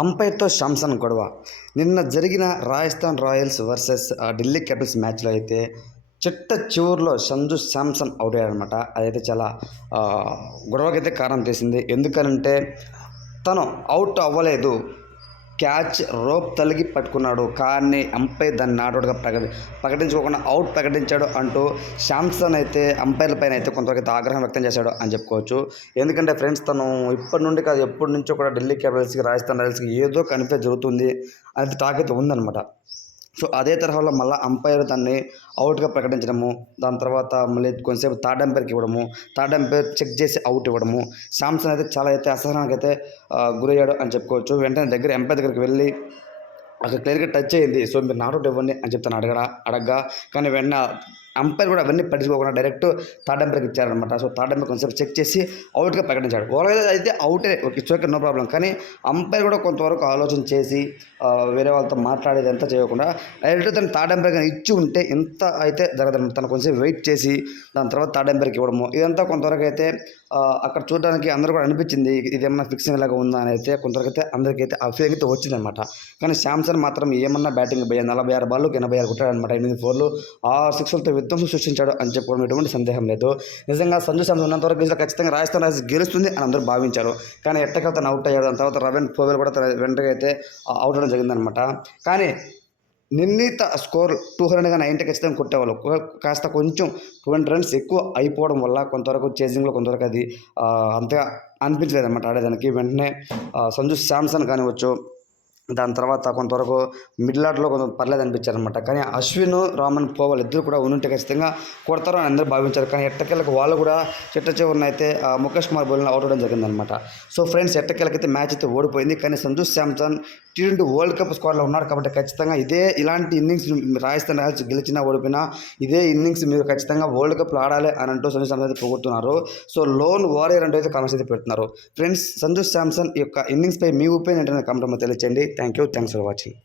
అంపైర్తో శాంసన్ గొడవ. నిన్న జరిగిన Rajasthan Royals versus Delhi Capitals మ్యాచ్లో అయితే చిట్ట చివరిలో సంజు శాంసన్ అవుట్ అయ్యాడనమాట. అదైతే చాలా గొడవకైతే కారణం చేసింది. ఎందుకనంటే తను అవుట్ అవ్వలేదు, క్యాచ్ రోప్ తలిగి పట్టుకున్నాడు, కానీ అంపైర్ దాన్ని నాట్అవుట్గా ప్రకటించుకోకుండా అవుట్ ప్రకటించాడు అంటూ శాంసన్ అయితే అంపైర్ల పైన అయితే కొంతవరకు ఆగ్రహం వ్యక్తం చేశాడు అని చెప్పుకోవచ్చు. ఎందుకంటే ఫ్రెండ్స్, తను ఇప్పటి నుండి కాదు ఎప్పటి నుంచో కూడా ఢిల్లీ క్యాపిటల్స్కి రాజస్థాన్ రాయల్స్కి ఏదో కన్ఫ్యూజ్ జరుగుతుంది అనేది టాక్ అయితే ఉందన్నమాట. సో అదే తరహాలో మళ్ళీ అంపైర్ దాన్ని అవుట్గా ప్రకటించడము, దాని తర్వాత మళ్ళీ కొంతసేపు థర్డ్ అంపైర్కి ఇవ్వడము, థర్డ్ అంపైర్ చెక్ చేసి అవుట్ ఇవ్వడము. శాంసన్ అయితే చాలా అయితే అసహనానికి అయితే గురయ్యాడు అని చెప్పుకోవచ్చు. వెంటనే ఎంపైర్ దగ్గరికి వెళ్ళి అక్కడ క్లియర్గా టచ్ అయ్యింది, సో మీరు నాట్అవుట్ ఇవ్వండి అని చెప్తాను అడగ్గా, కానీ వెంటనే అంపైర్ కూడా అవన్నీ పట్టించుకోకుండా డైరెక్ట్ థర్డ్ అంపైర్కి ఇచ్చారనమాట. సో థర్డ్ అంపైర్ కొంచెం చెక్ చేసి అవుట్గా ప్రకటించాడు. ఓవరాల్గా అయితే అవుటే, ఇట్స్ ఓకే, నో ప్రాబ్లం. కానీ అంపైర్ కూడా కొంతవరకు ఆలోచన చేసి వేరే వాళ్ళతో మాట్లాడేది ఎంత చేయకుండా డైరెక్ట్ తను థర్డ్ అంపైర్గా ఇచ్చి ఉంటే ఇంత అయితే జరగదు. తను కొంచెం వెయిట్ చేసి దాని తర్వాత థర్డ్ అంపైర్కి ఇవ్వడము, ఇదంతా కొంతవరకు అయితే అక్కడ చూడడానికి అందరూ కూడా అనిపించింది ఇదేమన్నా ఫిక్సింగ్ లాగా ఉందా అని అయితే కొంతవరకు అయితే అందరికైతే ఆ ఫీలింగ్ అయితే వచ్చిందనమాట. కానీ శాంసన్ మాత్రం ఏమన్నా బ్యాటింగ్ 46 బాల్లకు 86 కొట్టాడనమాట. 8 4లు 6 6లతో విధ్వంసం సృష్టించాడు అని చెప్పుకోవడం ఎటువంటి సందేహం లేదు. నిజంగా సంజు శాంసన్ ఉన్నంతవరకు ఖచ్చితంగా రాజస్థాన్ రాయల్స్ గెలుస్తుంది అని అందరూ భావించారు. కానీ ఎట్టకేత తను అవుట్ అయ్యాడు. దాని తర్వాత రవీంద్ర పోవెల్ కూడా తన వెంటనే అయితే అవుట్ అవ్వడం జరిగిందనమాట. కానీ నిర్ణీత స్కోర్ 290 ఖచ్చితంగా కొట్టేవాళ్ళు. కాస్త కొంచెం 20 రన్స్ ఎక్కువ అయిపోవడం వల్ల కొంతవరకు చేజింగ్లో కొంతవరకు అది అంతగా అనిపించలేదన్నమాట ఆడేదానికి. వెంటనే సంజు శాంసన్ కానివచ్చు, దాని తర్వాత కొంతవరకు మిడిల్ ఆర్డర్లో కొంచెం పర్లేదు అనిపించారనమాట. కానీ అశ్విన్, రామన్ పోవల్ ఇద్దరు కూడా ఉంటే ఖచ్చితంగా కొడతారు అని అందరూ భావించారు. కానీ ఎట్టకేలకు వాళ్ళు కూడా చిట్ట చివరిన అయితే ముఖేష్ కుమార్ బౌలింగ్ అవుట్ అవ్వడం జరిగిందనమాట. సో ఫ్రెండ్స్, ఎట్టకేలకైతే మ్యాచ్ అయితే ఓడిపోయింది. కానీ Sanju Samson T20 world cup స్క్వాడ్లో ఉన్నారు కాబట్టి ఖచ్చితంగా ఇలాంటి ఇన్నింగ్స్ రాజస్థాన్ రాయల్స్ గెలిచినా ఓడిపోయినా ఇదే ఇన్నింగ్స్ మీరు ఖచ్చితంగా వరల్డ్ కప్లో ఆడాలి అని అంటూ సంజు శాంసన్ అయితే పొగుడుతున్నారు. సో లోన్ వారియర్ అంటూ అయితే కామెంట్స్ అయితే పెడుతున్నారు. ఫ్రెండ్స్, సంజు శాంసన్ యొక్క ఇన్నింగ్స్పై మీ ఒపీనియన్ ఏంటనే కామెంట్ తెలియచేయండి. Thanks for watching.